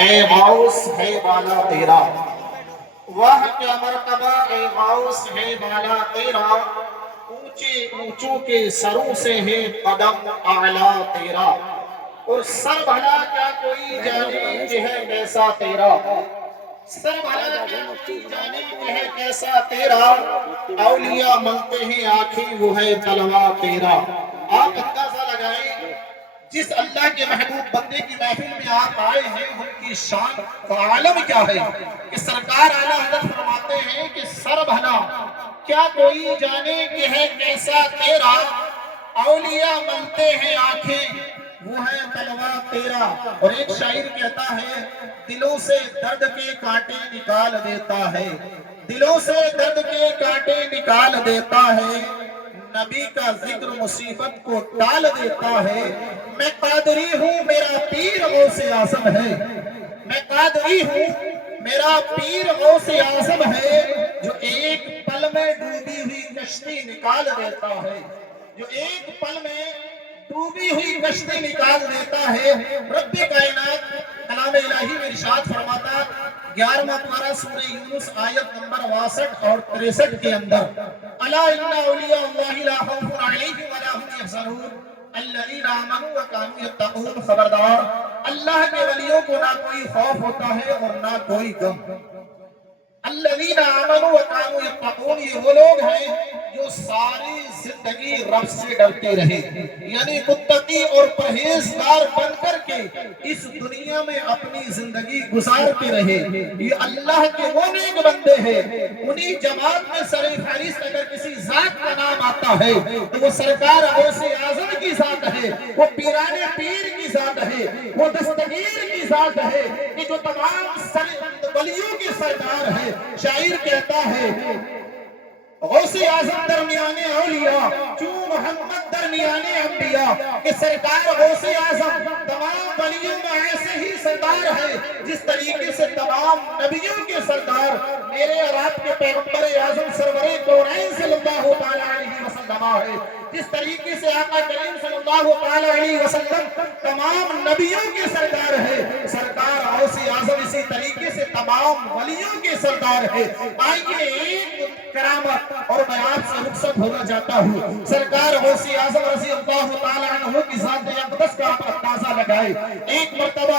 اے غوث ہے بالا تیرا، واہ کیا مرتبہ اے غوث ہے بالا تیرا، اونچے اونچوں کے سروں سے ہے قدم اعلیٰ تیرا، اور سر بھلا کیا کوئی جانے کہ ہے کیسا تیرا، سر بھلا کیا کوئی جانے کہ ہے کیسا تیرا، اولیاء ملتے ہیں آنکھیں وہ ہے تلوا تیرا۔ آپ اندازہ لگائیں جس اللہ کے محبوب بندے کی محفل میں آپ آئے ہیں ان کی شان کا عالم کیا ہے کہ سرکار اعلیٰ حضرت فرماتے ہیں کہ سر بھلا کیا کوئی جانے کہ ہے کیسا تیرا، اولیاء ملتے ہیں آنکھیں وہ ہے تلوا تیرا۔ اور ایک شاعر کہتا ہے دلوں سے درد کے کانٹے نکال دیتا ہے، دلوں سے درد کے کانٹے نکال دیتا ہے، نبی کا ذکر مصیبت کو ٹال دیتا ہے، میں قادری ہوں میرا پیر غوث اعظم ہے، میں قادری ہوں میرا پیر غوث اعظم ہے، جو ایک پل میں ڈوبی ہوئی کشتی نکال دیتا ہے، جو ایک پل میں ڈوبی ہوئی کشتی نکال دیتا ہے۔ رب کائنات کلام الہی میں ارشاد فرماتا 11واں پارہ سورہ یونس آیت نمبر 62 اور 63 کے اندر، الا ان اولیاء اللہ لا خوف علیہم ولا هم یحزنون الذین آمنوا وکانوا یتقون، خبردار اللہ کے ولیوں کو نہ کوئی خوف ہوتا ہے اور نہ کوئی غم۔ الذین آمنوا وکانوا یتقون، یہ وہ لوگ ہیں جو ساری زندگی رب سے ڈرتے رہے، یعنی متقی اور پرہیزگار بن کر کے اس دنیا میں اپنی زندگی گزارتے رہے۔ یہ اللہ کے وہ نیک بندے ہیں، انہی جماعت میں سر فہرست اگر کسی ذات کا نام آتا ہے تو وہ سرکار غوث اعظم کی ذات ہے، وہ پیران پیر کی ذات ہے، وہ دستگیر کی ذات ہے کہ جو تمام ولیوں کے سردار ہے۔ شاعر کہتا ہے غوث اعظم درمیان اولیاء چون محمد درمیان انبیاء، کہ سرکار غوث اعظم تمام ولیوں میں ایسے ہی سردار ہے جس طریقے سے تمام نبیوں کے سردار میرے اور آپ کے پیغمبر اعظم سرور کونین صلی اللہ تعالیٰ علیہ وسلم ہے، جس طریقے سے آقا کریم صلی اللہ تعالیٰ علیہ وسلم تمام نبیوں کے سردار ہے، سرکار غوث اعظم اسی طریقے سے تمام ولیوں کے سردار ہے۔ آئیے ایک کرامت اور میں آپ سے رخصت ہونا چاہتا ہوں، سرکار غوث اعظم رضی اللہ تعالیٰ عنہ کی ذات اقدس کا آپ اندازہ لگائے۔ ایک مرتبہ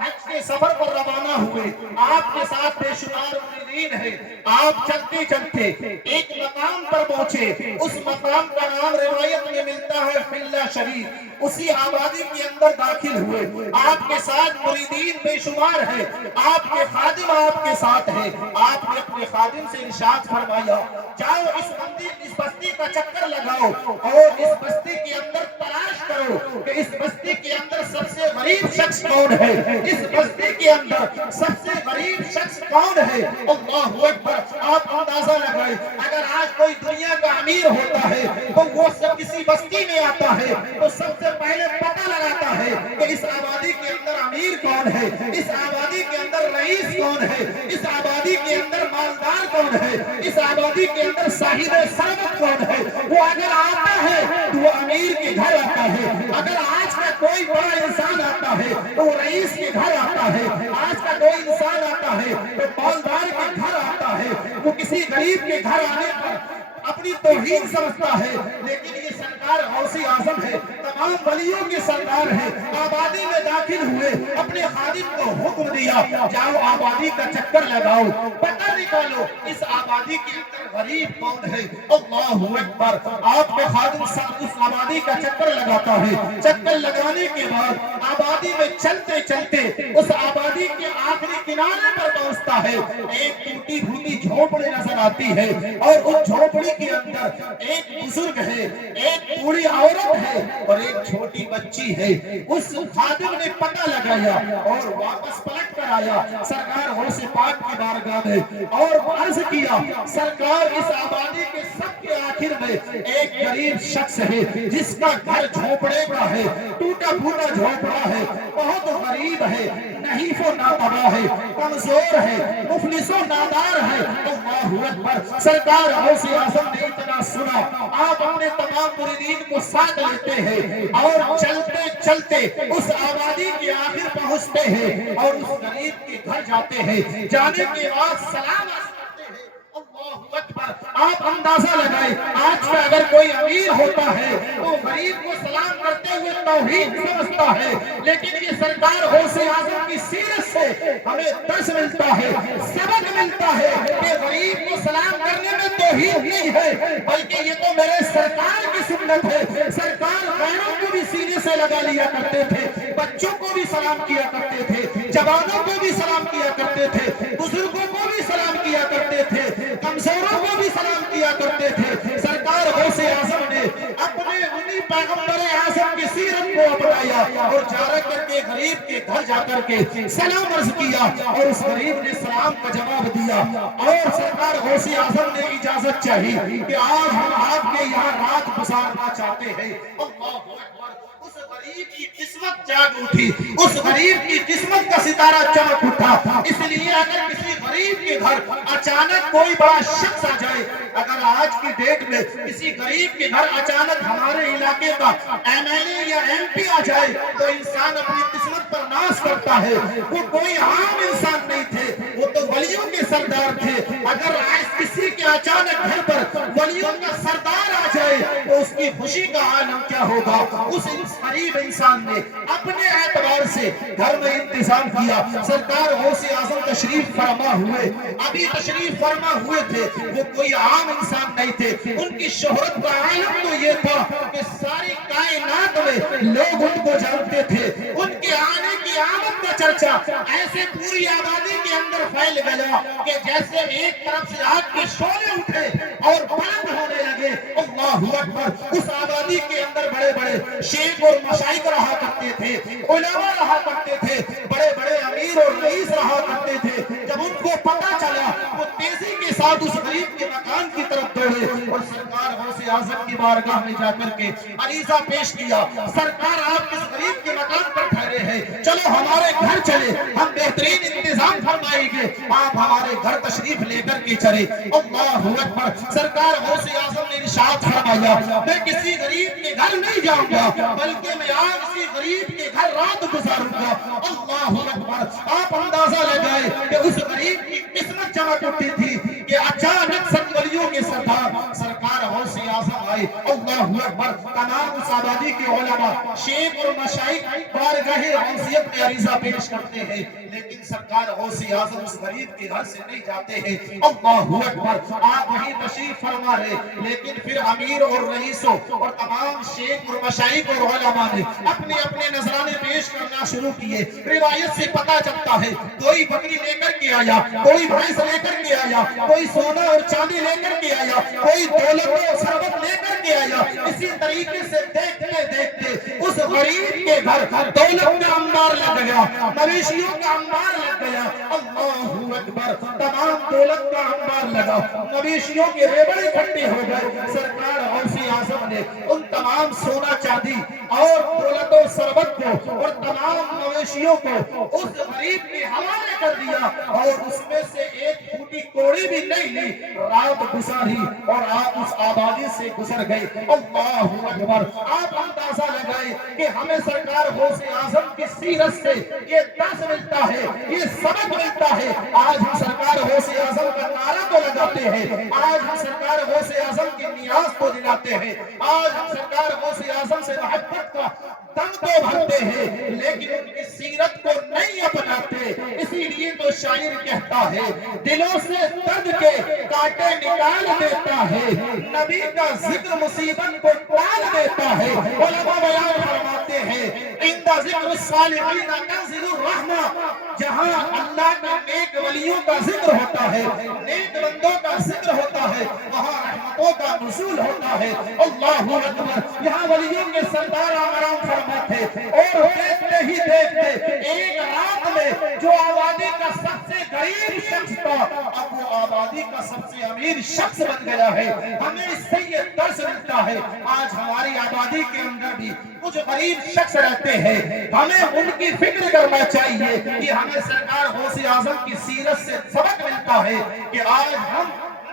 حج کے سفر پر روانہ ہوئے، آپ کے ساتھ بے شمار مریدین ہیں، آپ چلتے چلتے ایک مقام پر پہنچے، اس مقام کا نام روایت میں ملتا ہے حلہ شریف، اسی آبادی کے اندر داخل ہوئے، آپ کے ساتھ مریدین بے شمار ہیں، آپ کے خادم آپ کے ساتھ ہیں، آپ نے اپنے خادم سے ارشاد فرمایا جاؤ اس بستی کا چکر لگاؤ اور اس بستی کے اندر تلاش کرو کہ اس بستی کے اندر سب سے غریب شخص کون ہے، اس بستی کے اندر سب سے غریب شخص کون ہے۔ اللہ اکبر، آپ اندازہ لگائیں اگر آج کوئی دنیا کا امیر ہوتا ہے تو وہ سب کسی بستی میں آتا ہے تو سب سے پہلے پتہ لگاتا ہے کہ اس آبادی کے اندر امیر کون ہے، اس آبادی کے اندر رئیس کون ہے، اس آبادی کے اندر مالدار کون ہے، اس آبادی کے اندر صاحب ثروت کون ہے۔ وہ اگر آتا ہے تو وہ امیر کے گھر آتا ہے، اگر آج کا کوئی بڑا انسان آتا ہے تو وہ رئیس کے گھر آتا ہے، آج کا کوئی انسان آتا ہے تو مالدار کے گھر آتا ہے، وہ کسی غریب کے گھر آنے پر اپنی توہین سمجھتا ہے، لیکن یہ سرکار غوث اعظم ہے، تمام ولیوں کے سردار ہیں۔ آبادی میں داخل ہوئے، اپنے خادم کو حکم دیا جاؤ آبادی کا چکر لگاؤ، پتہ نکالو اس آبادی کے اندر غریب کون ہے۔ اللہ اکبر، آپ کے خادم اس آبادی کا چکر لگاتا ہے، چکر لگانے کے بعد آبادی میں چلتے چلتے اس آبادی کے آخری کنارے پر پہنچتا ہے، ایک ٹوٹی پھوٹی جھونپڑی نظر آتی ہے اور اس جھونپڑی کے اندر ایک بزرگ ہے، ایک بوڑھی عورت ہے اور ایک چھوٹی بچی ہے۔ اس خادم نے پتہ لگایا اور واپس پلٹ کر آیا سرکار غوث پاک کی بارگاہ میں اور عرض کیا سرکار اس آبادی کے سب کے آخر میں ایک غریب شخص ہے جس کا گھر جھونپڑے کا ہے، ٹوٹا پھوٹا جھونپڑا ہے، بہت غریب ہے، نحیف و ناتباہ ہے، کمزور ہے، مفلس و نادار ہے۔ اللہ اکبر۔ سرکار غوث اعظم نے اتنا سنا، آپ اپنے تمام مریدین کو ساتھ لیتے ہیں اور چلتے چلتے اس آبادی کے آخر پہنچتے ہیں اور اس غریب کے گھر جاتے ہیں۔ جانے کے بعد سلام کرتے ہیں۔ اللہ اکبر۔ آپ اندازہ لگائیں، آج کا اگر کوئی امیر ہوتا ہے تو غریب کو سلام کرتے ہوئے توحید سمجھتا ہے، لیکن یہ سرکار غوث اعظم کی سیرت سے ہمیں درس ملتا ہے، سبق ملتا ہے کہ غریب کو سلام کرنے میں توحید نہیں ہے، بلکہ یہ تو میرے سرکار کی سنت ہے۔ سرکار غیروں کو بھی سینے سے لگا لیا کرتے تھے، بچوں کو بھی سلام کیا کرتے تھے، جوانوں کو بھی سلام کیا کرتے تھے، بزرگوں کو بھی سلام کیا کرتے تھے، کمزوروں کو بھی سلام کیا کرتے تھے۔ سرکار غوث اعظم نے اپنے انہی پیغمبر اعظم کی سیرت کو اپنایا اور جا کر کے غریب کے گھر جا کر کے سلام عرض کیا اور اس غریب نے سلام کا جواب دیا، اور سرکار غوث اعظم نے اجازت چاہی کہ آج ہم آپ کے یہاں رات گزارنا چاہتے ہیں۔ اللہ اکبر۔ اس غریب کی قسمت جاگ اٹھی، اس غریب کی قسمت کا ستارہ چمک اٹھا۔ اس لیے اگر کسی غریب کے گھر اچانک کوئی بڑا شخص آ جائے، اگر آج کی ڈیٹ میں کسی غریب کے گھر اچانک ہمارے علاقے کا MLA یا MP آ جائے تو انسان اپنی قسمت پر ناز کرتا ہے۔ وہ کوئی عام انسان نہیں تھے، وہ تو ولیوں کے سردار تھے۔ اگر آج کسی کے اچانک گھر پر ولیوں کا سردار آ جائے تو اس کی خوشی کا عالم کیا ہوگا۔ اس غریب انسان نے اپنے اعتبار سے گھر میں انتظام کیا۔ سرکار غوث اعظم تشریف فرما ہوئے، ابھی تشریف فرما ہوئے تھے، وہ کوئی عام انسان نہیں تھے۔ ان کی شہرت کا عالم تو یہ تھا کہ ساری کائنات میں لوگ ان کو جانتے تھے۔ ان کے آنے کی آمد کا چرچا ایسے پوری آبادی کے اندر پھیل گیا کہ جیسے ایک طرف سے آگ کے شعلے اٹھے اور بلند ہونے لگے۔ اللہ اکبر۔ اس آبادی کے اندر بڑے بڑے شیخ اور مشائخ رہا کرتے تھے، علماء رہا کرتے تھے، بڑے بڑے امیر اور رئیس رہا کرتے تھے۔ جب ان کو پتہ چلا وہ تیزی کے ساتھ اس غریب کے مکان کی طرف دوڑے اور سرکار غوث اعظم کی بارگاہ میں جا کر کے عریضہ پیش کیا، سرکار آپ کس غریب کے مکان پر ٹھہرے ہیں، چلو ہمارے گھر چلے، ہم بہترین انتظام فرمائیں گے، آپ ہمارے گھر تشریف لے کر کے چلے۔ اللہ اکبر۔ سرکار غوث اعظم نے ارشاد فرمایا، میں کسی غریب کے گھر نہیں جاؤں گا بلکہ میں آج کسی غریب کے گھر رات گزاروں گا۔ اللہ اکبر۔ آپ اندازہ لگائے کہ اس غریب کی قسمت چمک اٹھی تھی کہ اچانک سب ولیوں کے سردار سرکار غوث اعظم آئے۔ اللہ اکبر۔ تمام اس آبادی کے علماء، شیخ اور مشائخ بارگاہ غوثیت میں عریضہ پیش کرتے ہیں، لیکن سرکار غوث اعظم اس غریب کے گھر سے نہیں جاتے ہیں۔ اللہ اکبر۔ آپ وہیں تشریف فرما رہے، لیکن پھر امیر اور رئیسوں اور تمام شیخ اور مشائخ اور علماء نے اپنے اپنے نذرانے پیش کرنا شروع کیے۔ روایت سے پتہ چلتا ہے کوئی بکری لے کر کے آیا، کوئی بھینس لے کر کے آیا، کوئی سونا اور چاندی لے کر کے آیا، کوئی دولت و ثروت لے کر کے آیا۔ اسی طریقے سے دیکھتے دیکھتے اس غریب کے گھر دولت کا انبار لگ گیا، مویشیوں کا انبار لگ گیا۔ اللہ اکبر۔ تمام دولت کا انبار لگا، مویشیوں کے ریبڑ اکٹھے ہو گئے۔ سرکار غوث اعظم نے ان تمام سونا چاندی اور دولت و ثروت کو اور تمام مویشیوں کو اس غریب کے حوالے کر دیا اور اس میں سے ایک پھوٹی کوڑی بھی نہیں لی، رات گزاری اور آپ اس آبادی سے گزر گئے۔ اللہ اکبر۔ آپ اندازہ لگائے کہ ہمیں سرکار غوث اعظم کی سیرت سے یہ درس ملتا ہے، یہ سبق ملتا ہے۔ آج ہم سرکار غوث اعظم کا نعرہ تو لگاتے ہیں، آج ہم سرکار غوث اعظم کی نیاز کو دلاتے ہیں، آج ہم سرکار غوث اعظم سے محبت کا دم تو بھرتے ہیں، لیکن ان کی سیرت کو نہیں اپناتے۔ اسی لیے تو شاعر کہتا ہے دلوں سے درد کے کانٹے نکال دیتا ہے، نبی کا ذکر مصیبت کو ٹال دیتا ہے۔ علماء بیان فرماتے ہیں عند ذکر الصالحین تنزل الرحمہ، جہاں اللہ کے نیک ولیوں کا ذکر ہوتا ہے، نیک بندوں کا ذکر ہوتا ہے، وہاں رحمتوں کا نزول ہوتا ہے۔ اللہ اکبر۔ یہاں ولیوں کے سردار آرام فرماتے اور دیکھتے ہی دیکھتے ایک رات میں میں جو آبادی کا سب سے غریب شخص تھا اب وہ آبادی کا سب سے امیر شخص بن گیا ہے. ہمیں اس سے یہ درس ملتا ہے آج ہماری آبادی کے اندر بھی کچھ غریب شخص رہتے ہیں, ہمیں ان کی فکر کرنا چاہیے کہ ہمیں سرکار غوث اعظم کی سیرت سے سبق ملتا ہے کہ آج ہم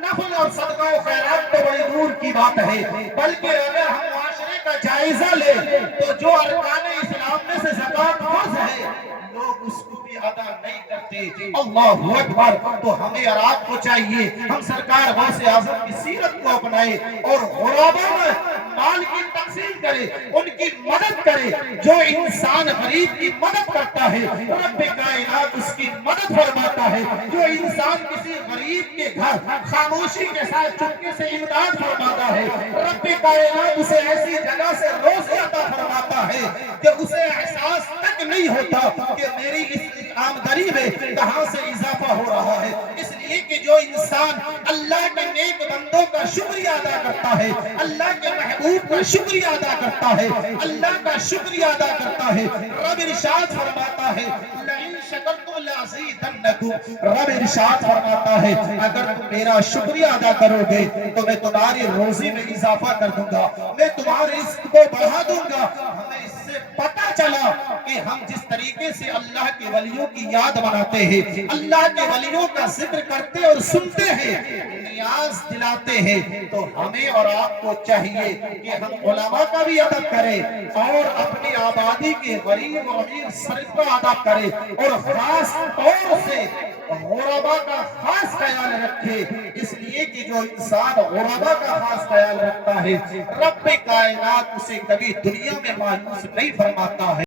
نفل اور صدقہ و خیرات تو بڑی دور کی بات ہے, بلکہ اگر ہم معاشرے کا جائزہ لیں تو جو ارکان اسلام میں سے زکوٰۃ فرض ہے لوگ اس کو بھی ادا نہیں کرتے. اللہ اکبر. تو ہمیں اور آپ کو چاہیے ہم سرکار غوث اعظم کی سیرت کو اپنائے اور غرباء میں مال کی تقسیم کرے, ان کی مدد کرے. جو انسان غریب کی مدد کرتا ہے رب کائنات اس کی مدد فرماتا ہے. جو انسان کسی غریب کے گھر خاموشی کے ساتھ چپکے سے امداد فرماتا ہے رب کائنات اسے ایسی جگہ سے روزی عطا فرماتا ہے کہ اسے احساس تک نہیں ہوتا کہ میری اس آمدنی میں کہاں سے اضافہ ہو رہا ہے. اس لیے کہ جو انسان اللہ کے نیک بندوں کا شکریہ ادا کرتا ہے, اللہ کے محبوب کا شکریہ ادا کرتا ہے, اللہ کا شکریہ ادا کرتا ہے, رب ارشاد فرماتا ہے لئن شکرتم لأزیدنکم. رب ارشاد فرماتا ہے اگر تم میرا شکریہ ادا کرو گے تو میں تمہاری روزی میں اضافہ کر دوں گا, میں تمہارے رزق کو بڑھا دوں گا. ہمیں اس سے پتہ چلا کہ ہم جس طریقے سے اللہ کے ولیوں کی یاد بناتے ہیں, اللہ کے ولیوں کا ذکر کرتے اور سنتے ہیں, نیاز دلاتے ہیں, تو ہمیں اور آپ کو چاہیے کہ ہم علماء کا بھی ادب کریں اور اپنی آبادی کے غریب و امیر سب کا ادب کریں اور خاص طور سے غرباء کا خاص خیال رکھے. اس لیے کہ جو انسان غرباء کا خاص خیال رکھتا ہے رب کائنات اسے کبھی دنیا میں مایوس نہیں فرماتا ہے.